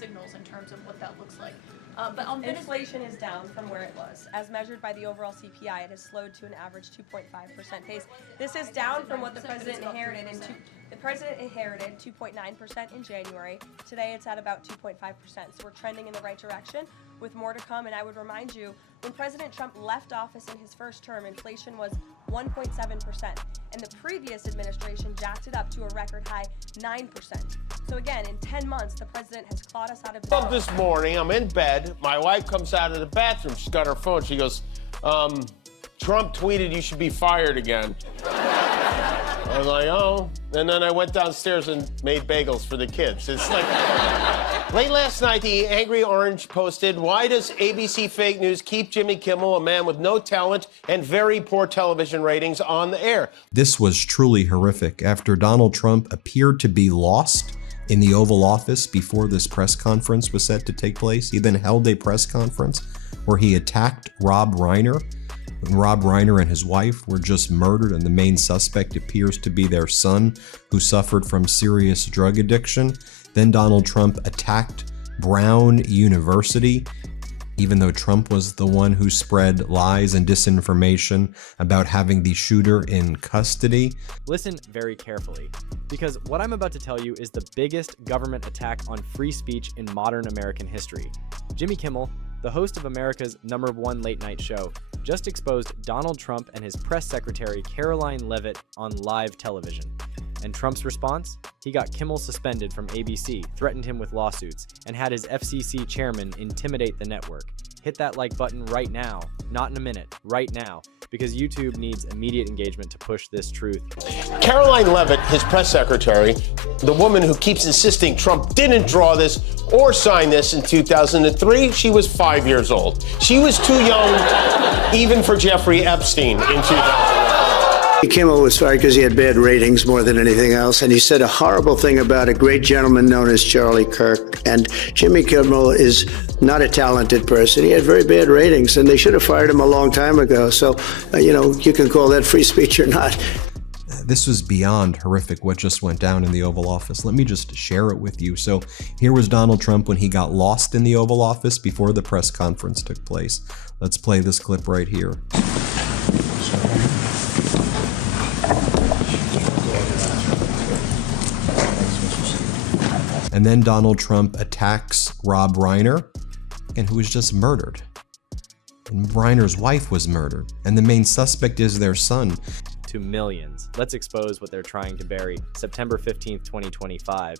signals in terms of what that looks like. But inflation is down from where it was. As measured by the overall CPI, it has slowed to an average 2.5% pace. This is down from what the president inherited. The president inherited 2.9% in January. Today it's at about 2.5%. So we're trending in the right direction with more to come. And I would remind you, when President Trump left office in his first term, inflation was 1.7%. And the previous administration jacked it up to a record high 9%. So again, in 10 months, the president has clawed us out of debt. This morning, I'm in bed. My wife comes out of the bathroom. She's got her phone. She goes, Trump tweeted you should be fired again. I was like, oh. And then I went downstairs and made bagels for the kids. It's like... Late last night, the Angry Orange posted, why does ABC Fake News keep Jimmy Kimmel, a man with no talent and very poor television ratings, on the air? This was truly horrific. After Donald Trump appeared to be lost in the Oval Office before this press conference was set to take place, he then held a press conference where he attacked Rob Reiner. When Rob Reiner and his wife were just murdered, and the main suspect appears to be their son, who suffered from serious drug addiction. Then Donald Trump attacked Brown University, even though Trump was the one who spread lies and disinformation about having the shooter in custody. Listen very carefully, because what I'm about to tell you is the biggest government attack on free speech in modern American history. Jimmy Kimmel, the host of America's #1 late night show, just exposed Donald Trump and his press secretary Karoline Leavitt on live television. And Trump's response? He got Kimmel suspended from ABC, threatened him with lawsuits, and had his FCC chairman intimidate the network. Hit that like button right now, not in a minute, right now, because YouTube needs immediate engagement to push this truth. Karoline Leavitt, his press secretary, the woman who keeps insisting Trump didn't draw this or sign this in 2003, she was 5 years old. She was too young even for Jeffrey Epstein in 2003. Kimmel was fired because he had bad ratings more than anything else, and he said a horrible thing about a great gentleman known as Charlie Kirk. And Jimmy Kimmel is not a talented person. He had very bad ratings, and they should have fired him a long time ago. So, you can call that free speech or not. This was beyond horrific what just went down in the Oval Office. Let me just share it with you. So here was Donald Trump when he got lost in the Oval Office before the press conference took place. Let's play this clip right here. And then Donald Trump attacks Rob Reiner, and who was just murdered. And Reiner's wife was murdered, and the main suspect is their son. To millions. Let's expose what they're trying to bury. September 15th, 2025.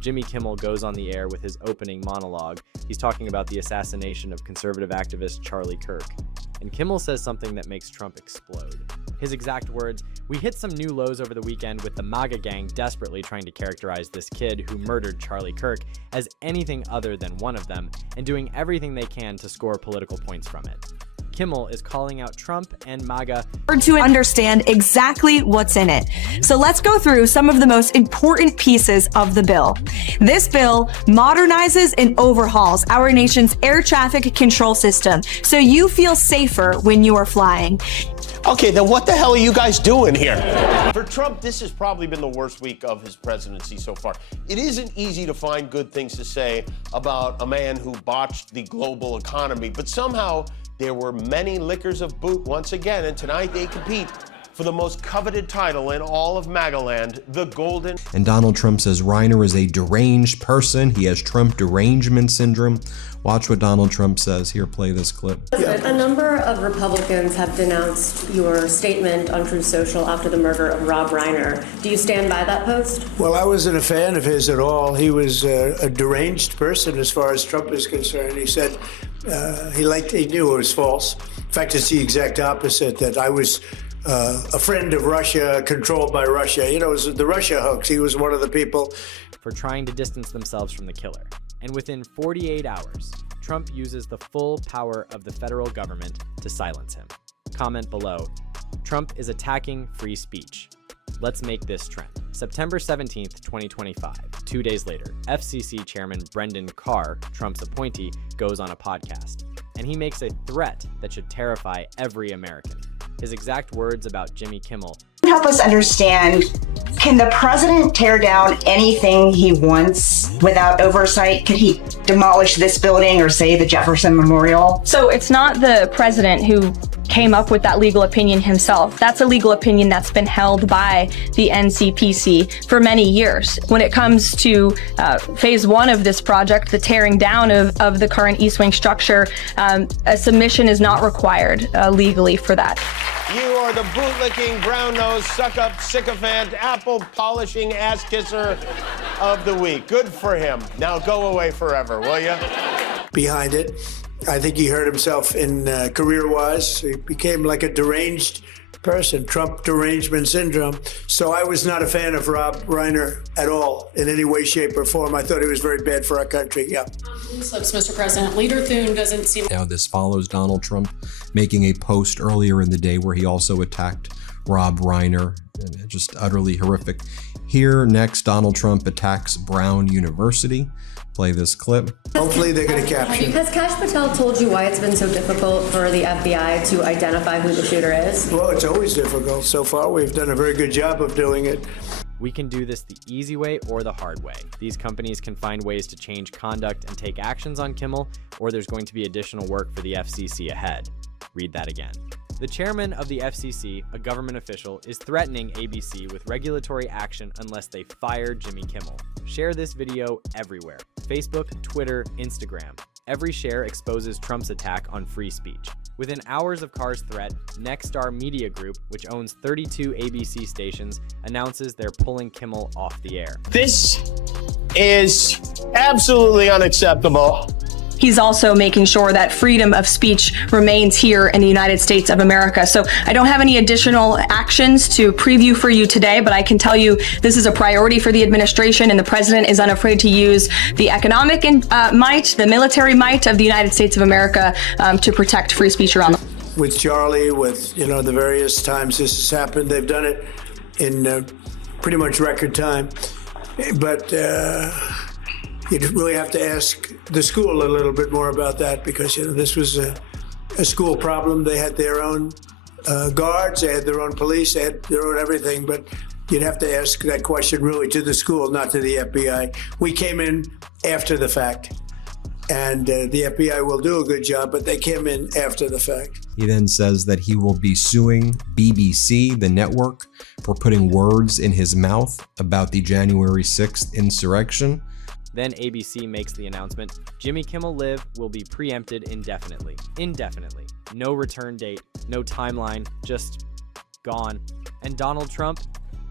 Jimmy Kimmel goes on the air with his opening monologue. He's talking about the assassination of conservative activist Charlie Kirk. And Kimmel says something that makes Trump explode. His exact words, "We hit some new lows over the weekend with the MAGA gang desperately trying to characterize this kid who murdered Charlie Kirk as anything other than one of them, and doing everything they can to score political points from it." Kimmel is calling out Trump and MAGA to understand exactly what's in it. So let's go through some of the most important pieces of the bill. This bill modernizes and overhauls our nation's air traffic control system so you feel safer when you are flying. Okay, then what the hell are you guys doing here? For Trump, this has probably been the worst week of his presidency so far. It isn't easy to find good things to say about a man who botched the global economy, but somehow there were many lickers of boot once again, and tonight they compete for the most coveted title in all of MAGA-land, the Golden. And Donald Trump says Reiner is a deranged person. He has Trump derangement syndrome. Watch what Donald Trump says. Here, play this clip. A number of Republicans have denounced your statement on Truth Social after the murder of Rob Reiner. Do you stand by that post? Well, I wasn't a fan of his at all. He was a deranged person as far as Trump is concerned. He said he knew it was false. In fact, it's the exact opposite, that I was a friend of Russia, controlled by Russia. It was the Russia hoax. He was one of the people. For trying to distance themselves from the killer. And within 48 hours, Trump uses the full power of the federal government to silence him. Comment below. Trump is attacking free speech. Let's make this trend. September 17th, 2025, 2 days later, FCC Chairman Brendan Carr, Trump's appointee, goes on a podcast. And he makes a threat that should terrify every American. His exact words about Jimmy Kimmel. Help us understand Can the president tear down anything he wants without oversight? Could he demolish this building or say the Jefferson Memorial? So it's not the president who came up with that legal opinion himself. That's a legal opinion that's been held by the NCPC for many years. When it comes to phase one of this project, the tearing down of the current East Wing structure, a submission is not required legally for that. You are the bootlicking, brown-nosed, suck-up, sycophant, apple-polishing ass-kisser of the week. Good for him. Now go away forever, will you? Behind it, I think he hurt himself in career-wise. He became like a deranged person, Trump derangement syndrome. So I was not a fan of Rob Reiner at all, in any way, shape, or form. I thought he was very bad for our country, yeah. Slips, Mr. President. Leader Thune doesn't seem... Now this follows Donald Trump making a post earlier in the day where he also attacked Rob Reiner. Just utterly horrific. Here next, Donald Trump attacks Brown University. Play this clip. Hopefully they're going to capture him. Has Kash Patel told you why it's been so difficult for the FBI to identify who the shooter is? Well, it's always difficult. So far, we've done a very good job of doing it. We can do this the easy way or the hard way. These companies can find ways to change conduct and take actions on Kimmel, or there's going to be additional work for the FCC ahead. Read that again. The chairman of the FCC, a government official, is threatening ABC with regulatory action unless they fire Jimmy Kimmel. Share this video everywhere. Facebook, Twitter, Instagram. Every share exposes Trump's attack on free speech. Within hours of Carr's threat, Nexstar Media Group, which owns 32 ABC stations, announces they're pulling Kimmel off the air. This is absolutely unacceptable. He's also making sure that freedom of speech remains here in the United States of America. So I don't have any additional actions to preview for you today, but I can tell you this is a priority for the administration, and the president is unafraid to use the economic might, the military might of the United States of America to protect free speech around the world. With Charlie, with, the various times this has happened, they've done it in pretty much record time. But you really have to ask the school a little bit more about that, because this was a school problem. They had their own guards, they had their own police, they had their own everything. But you'd have to ask that question really to the school, not to the FBI. We came in after the fact, and the FBI will do a good job, but they came in after the fact. He then says that he will be suing BBC, the network, for putting words in his mouth about the January 6th insurrection. Then ABC makes the announcement, Jimmy Kimmel Live will be preempted indefinitely. Indefinitely. No return date, no timeline, just gone. And Donald Trump,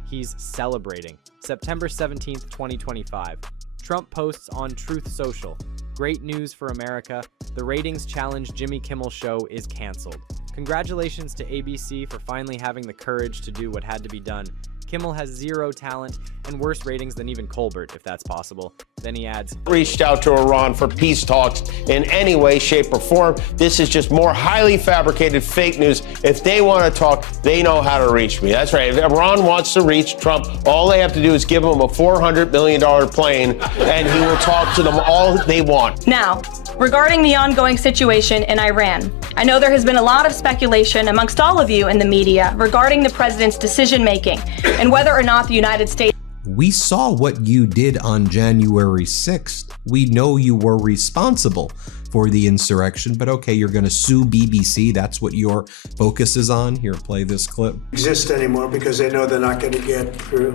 he's celebrating. September 17th, 2025. Trump posts on Truth Social. Great news for America. The ratings challenge Jimmy Kimmel show is canceled. Congratulations to ABC for finally having the courage to do what had to be done. Kimmel has zero talent and worse ratings than even Colbert, if that's possible. Then he adds, Reached out to Iran for peace talks in any way, shape, or form. This is just more highly fabricated fake news. If they want to talk, they know how to reach me. That's right. If Iran wants to reach Trump, all they have to do is give him a $400 million plane, and he will talk to them all they want. Now, regarding the ongoing situation in Iran, I know there has been a lot of speculation amongst all of you in the media regarding the president's decision-making and whether or not the United States... We saw what you did on January 6th. We know you were responsible for the insurrection, but okay, you're going to sue BBC. That's what your focus is on. Here, play this clip. Exist anymore because they know they're not going to get through.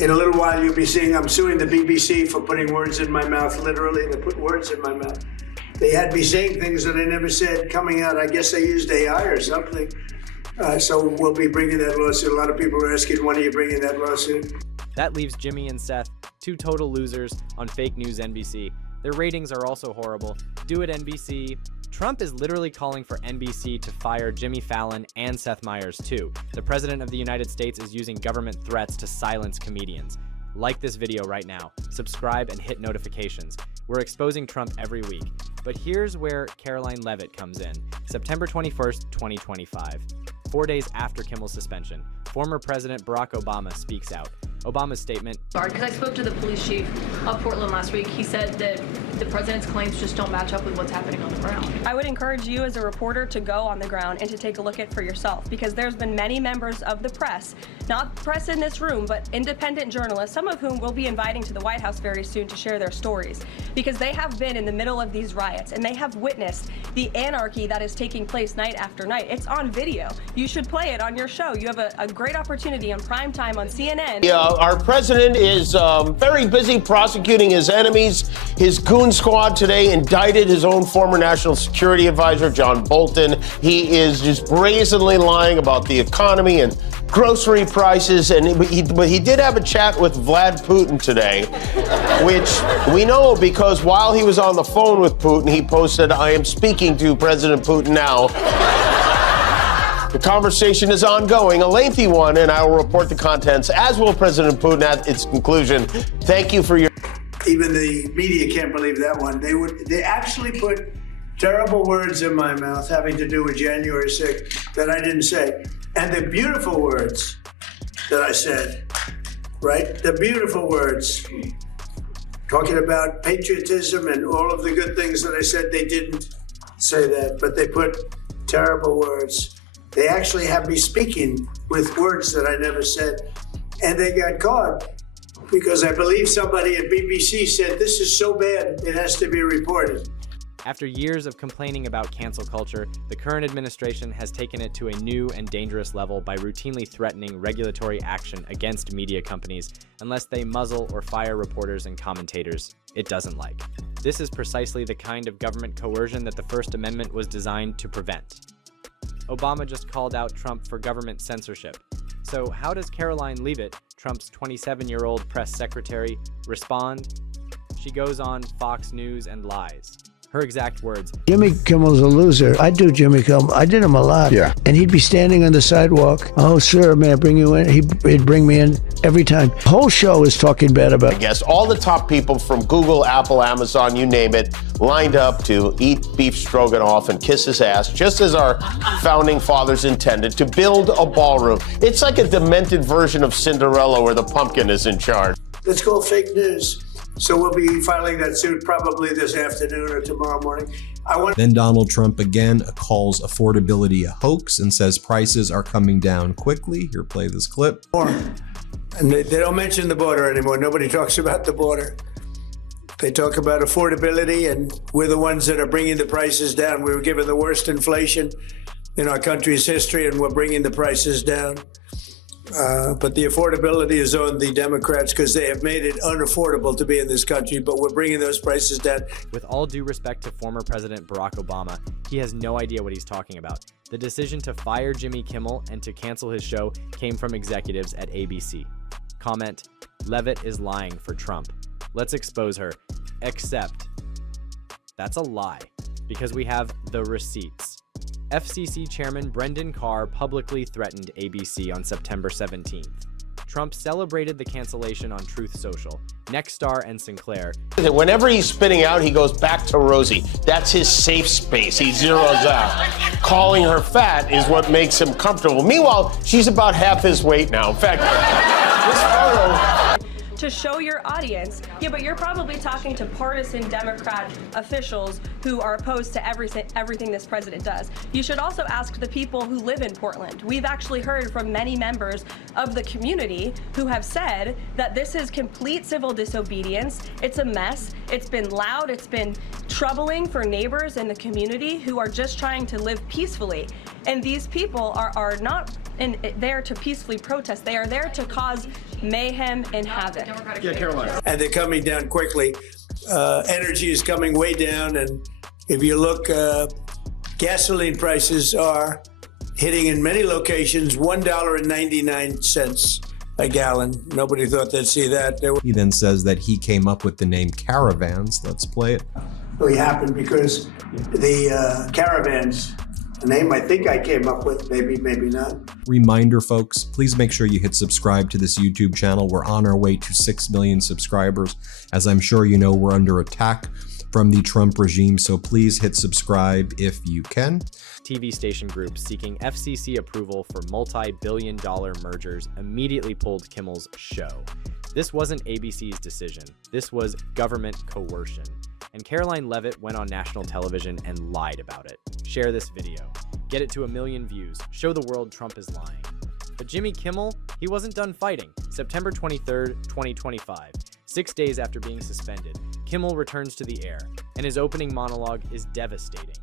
In a little while, you'll be seeing I'm suing the BBC for putting words in my mouth. Literally, they put words in my mouth. They had me saying things that I never said coming out. I guess they used AI or something. So we'll be bringing that lawsuit. A lot of people are asking, when are you bringing that lawsuit? that leaves Jimmy and Seth, two total losers on fake news NBC. Their ratings are also horrible. Do it, NBC. Trump is literally calling for NBC to fire Jimmy Fallon and Seth Meyers too. The President of the United States is using government threats to silence comedians. Like this video right now, subscribe and hit notifications. We're exposing Trump every week. But here's where Karoline Leavitt comes in. September 21st, 2025. 4 days after Kimmel's suspension, former President Barack Obama speaks out. Obama's statement, Because I spoke to the police chief of Portland last week. He said that the president's claims just don't match up with what's happening on the ground. I would encourage you as a reporter to go on the ground and to take a look at it for yourself, because there's been many members of the press, not press in this room, but independent journalists, some of whom we'll be inviting to the White House very soon to share their stories, because they have been in the middle of these riots and they have witnessed the anarchy that is taking place night after night. It's on video. You should play it on your show. You have a great opportunity on prime time on CNN. Yeah, our president is very busy prosecuting his enemies. His goon squad today indicted his own former national security advisor, John Bolton. He is just brazenly lying about the economy and grocery prices, but he did have a chat with Vlad Putin today, which we know because while he was on the phone with Putin, he posted, "I am speaking to President Putin now." The conversation is ongoing, a lengthy one, and I will report the contents, as will President Putin at its conclusion. Thank you for your... Even the media can't believe that one. They actually put terrible words in my mouth having to do with January 6th that I didn't say. And the beautiful words that I said, right? The beautiful words, talking about patriotism and all of the good things that I said, they didn't say that, but they put terrible words. They actually have me speaking with words that I never said, and they got caught because I believe somebody at BBC said, "This is so bad, it has to be reported." After years of complaining about cancel culture, the current administration has taken it to a new and dangerous level by routinely threatening regulatory action against media companies unless they muzzle or fire reporters and commentators it doesn't like. This is precisely the kind of government coercion that the First Amendment was designed to prevent. Obama just called out Trump for government censorship. So how does Karoline Leavitt, Trump's 27-year-old press secretary, respond? She goes on Fox News and lies. Her exact words, Jimmy Kimmel's a loser. I do Jimmy Kimmel. I did him a lot. Yeah. And he'd be standing on the sidewalk. "Oh, sir, may I bring you in?" He'd bring me in every time. The whole show is talking bad about I guess all the top people from Google, Apple, Amazon, you name it, lined up to eat beef stroganoff and kiss his ass, just as our founding fathers intended, to build a ballroom. It's like a demented version of Cinderella where the pumpkin is in charge. It's called fake news. So we'll be filing that suit probably this afternoon or tomorrow morning. Then Donald Trump again calls affordability a hoax and says prices are coming down quickly. Here, play this clip. And they don't mention the border anymore. Nobody talks about the border. They talk about affordability, and we're the ones that are bringing the prices down. We were given the worst inflation in our country's history, and we're bringing the prices down. But the affordability is on the Democrats because they have made it unaffordable to be in this country, but we're bringing those prices down. With all due respect to former President Barack Obama, he has no idea what he's talking about. The decision to fire Jimmy Kimmel and to cancel his show came from executives at ABC. Comment, Leavitt is lying for Trump. Let's expose her. Except, that's a lie, because we have the receipts. FCC Chairman Brendan Carr publicly threatened ABC on September 17th. Trump celebrated the cancellation on Truth Social, Nexstar and Sinclair. Whenever he's spinning out, he goes back to Rosie. That's his safe space. He zeroes out. Calling her fat is what makes him comfortable. Meanwhile, she's about half his weight now. In fact, this photo... To show your audience, yeah, but you're probably talking to partisan Democrat officials who are opposed to everything this president does. You should also ask the people who live in Portland. We've actually heard from many members of the community who have said that this is complete civil disobedience. It's a mess. It's been loud. It's been troubling for neighbors in the community who are just trying to live peacefully. And these people are not there to peacefully protest. They are there to cause mayhem and havoc. Yeah, Caroline. And they're coming down quickly. Energy is coming way down, and if you look, gasoline prices are hitting in many locations $1.99 a gallon. Nobody thought they'd see that. He then says that he came up with the name caravans. Let's play it. Really happened because the caravans, a name I think I came up with, maybe not. Reminder, folks, please make sure you hit subscribe to this YouTube channel. We're on our way to 6 million subscribers. As I'm sure you know, we're under attack from the Trump regime, so please hit subscribe if you can. TV station groups seeking FCC approval for multi-billion-dollar mergers immediately pulled Kimmel's show. This wasn't ABC's decision. This was government coercion. And Karoline Leavitt went on national television and lied about it. Share this video. Get it to 1 million views. Show the world Trump is lying. But Jimmy Kimmel, he wasn't done fighting. September 23rd, 2025. 6 days after being suspended, Kimmel returns to the air, and his opening monologue is devastating.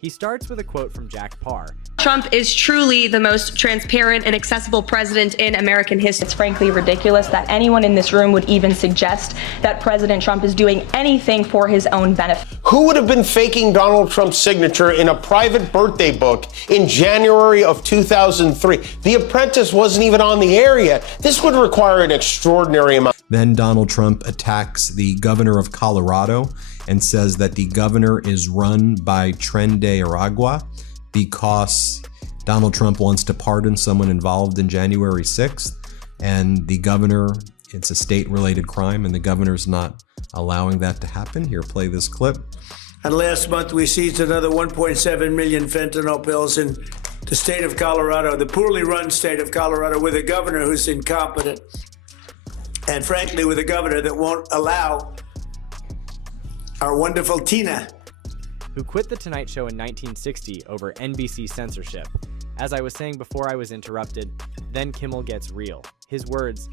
He starts with a quote from Jack Parr. Trump is truly the most transparent and accessible president in American history. It's frankly ridiculous that anyone in this room would even suggest that President Trump is doing anything for his own benefit. Who would have been faking Donald Trump's signature in a private birthday book in January of 2003? The Apprentice wasn't even on the air yet. This would require an extraordinary amount. Then Donald Trump attacks the governor of Colorado and says that the governor is run by Tren de Aragua because Donald Trump wants to pardon someone involved in January 6th. And the governor, it's a state-related crime, and the governor's not allowing that to happen. Here, play this clip. And last month, we seized another 1.7 million fentanyl pills in the state of Colorado, the poorly run state of Colorado, with a governor who's incompetent. And frankly, with a governor that won't allow our wonderful Tina, who quit The Tonight Show in 1960 over NBC censorship. As I was saying before I was interrupted, then Kimmel gets real. His words,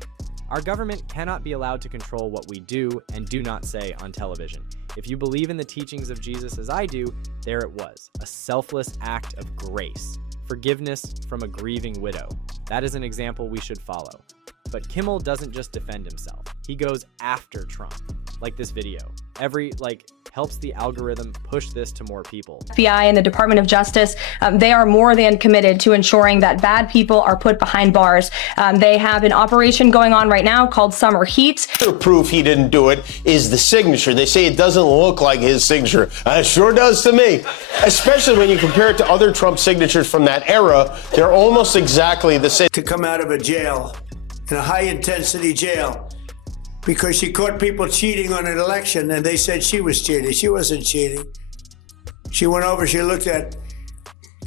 "Our government cannot be allowed to control what we do and do not say on television. If you believe in the teachings of Jesus as I do, there it was, a selfless act of grace. Forgiveness from a grieving widow. That is an example we should follow." But Kimmel doesn't just defend himself. He goes after Trump, like this video. Helps the algorithm push this to more people. FBI and the Department of Justice, they are more than committed to ensuring that bad people are put behind bars. They have an operation going on right now called Summer Heat. The proof he didn't do it is the signature. They say it doesn't look like his signature. It sure does to me. Especially when you compare it to other Trump signatures from that era. They're almost exactly the same. to come out of a jail, in a high-intensity jail, because she caught people cheating on an election, and they said she was cheating. She wasn't cheating. She went over, she looked at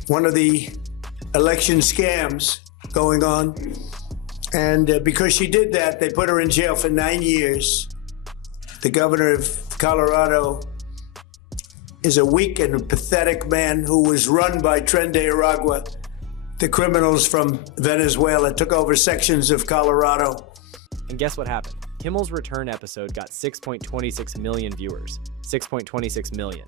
one of the election scams going on, and because she did that, they put her in jail for 9 years. The governor of Colorado is a weak and pathetic man who was run by Tren de Aragua, the criminals from Venezuela, took over sections of Colorado. And guess what happened? Kimmel's return episode got 6.26 million viewers. 6.26 million.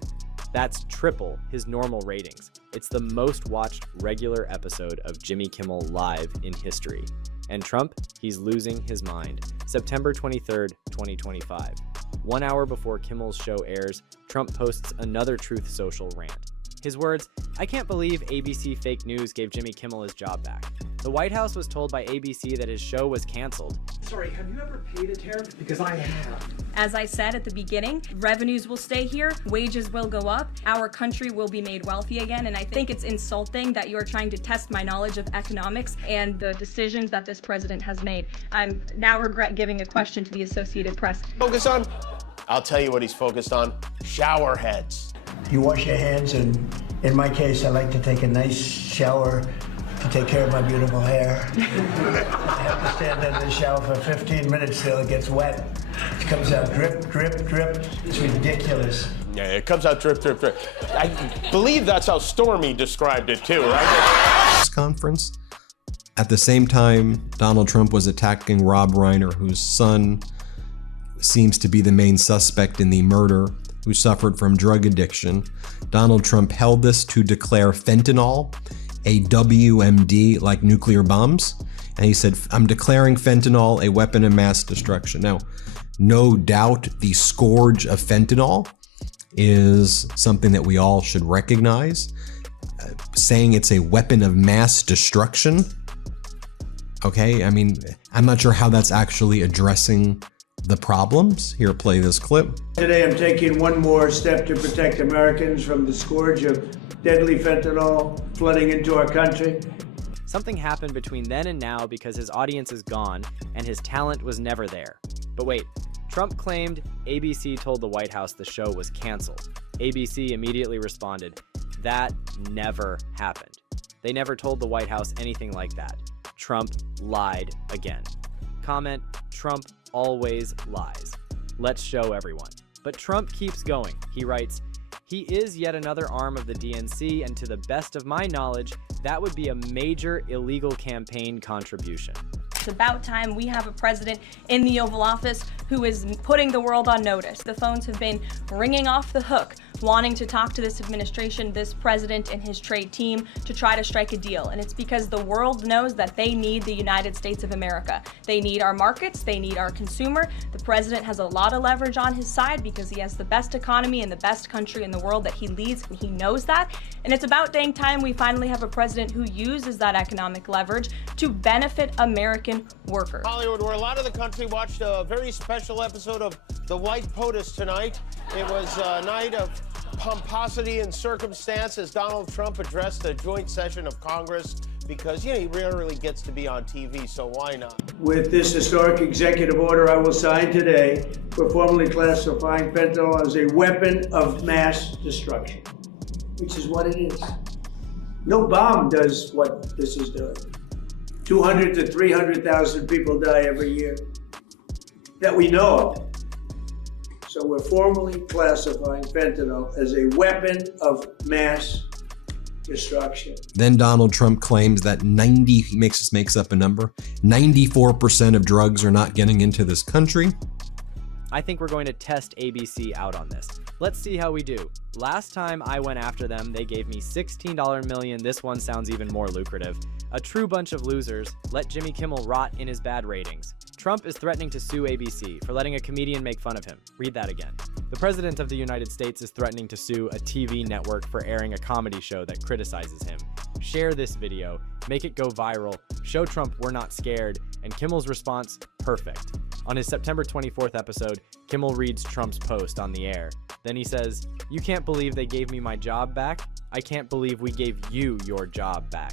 That's triple his normal ratings. It's the most watched regular episode of Jimmy Kimmel Live in history. And Trump, he's losing his mind. September 23rd, 2025. 1 hour before Kimmel's show airs, Trump posts another Truth Social rant. His words, "I can't believe ABC fake news gave Jimmy Kimmel his job back. The White House was told by ABC that his show was canceled." Sorry, have you ever paid a tariff? Because I have. As I said at the beginning, revenues will stay here, wages will go up, our country will be made wealthy again, and I think it's insulting that you're trying to test my knowledge of economics and the decisions that this president has made. I'm now regret giving a question to the Associated Press. Focus on? I'll tell you what he's focused on. Shower heads. You wash your hands, and in my case, I like to take a nice shower to take care of my beautiful hair. I have to stand under the shower for 15 minutes till it gets wet. It comes out drip, drip, drip. It's ridiculous. Yeah, it comes out drip, drip, drip. I believe that's how Stormy described it too, right? Conference. At the same time, Donald Trump was attacking Rob Reiner, whose son seems to be the main suspect in the murder, who suffered from drug addiction. Donald Trump held this to declare fentanyl a WMD, like nuclear bombs. And he said, "I'm declaring fentanyl a weapon of mass destruction." Now, no doubt the scourge of fentanyl is something that we all should recognize. Saying it's a weapon of mass destruction, okay, I mean, I'm not sure how that's actually addressing the problems. Here, play this clip. Today, I'm taking one more step to protect Americans from the scourge of deadly fentanyl flooding into our country. Something happened between then and now because his audience is gone and his talent was never there. But wait, Trump claimed ABC told the White House the show was canceled. ABC immediately responded, "That never happened. They never told the White House anything like that. Trump lied again." Comment, Trump always lies. Let's show everyone. But Trump keeps going. He writes, "He is yet another arm of the DNC, and to the best of my knowledge, that would be a major illegal campaign contribution." It's about time we have a president in the Oval Office who is putting the world on notice. The phones have been ringing off the hook, wanting to talk to this administration, this president, and his trade team to try to strike a deal. And it's because the world knows that they need the United States of America. They need our markets, they need our consumer. The president has a lot of leverage on his side because he has the best economy and the best country in the world that he leads, and he knows that. And it's about dang time we finally have a president who uses that economic leverage to benefit American workers. Hollywood, where a lot of the country watched a very special episode of The White POTUS tonight. It was a night of pomposity and circumstance as Donald Trump addressed a joint session of Congress because, he rarely gets to be on TV, so why not? With this historic executive order I will sign today, we're formally classifying fentanyl as a weapon of mass destruction, which is what it is. No bomb does what this is doing. 200 to 300,000 people die every year that we know of. So we're formally classifying fentanyl as a weapon of mass destruction. Then Donald Trump claims that he makes up a number, 94% of drugs are not getting into this country. I think we're going to test ABC out on this. Let's see how we do. Last time I went after them, they gave me $16 million. This one sounds even more lucrative. A true bunch of losers. Let Jimmy Kimmel rot in his bad ratings. Trump is threatening to sue ABC for letting a comedian make fun of him. Read that again. The President of the United States is threatening to sue a TV network for airing a comedy show that criticizes him. Share this video, make it go viral, show Trump we're not scared, and Kimmel's response, perfect. On his September 24th episode, Kimmel reads Trump's post on the air. Then he says, "You can't believe they gave me my job back? I can't believe we gave you your job back."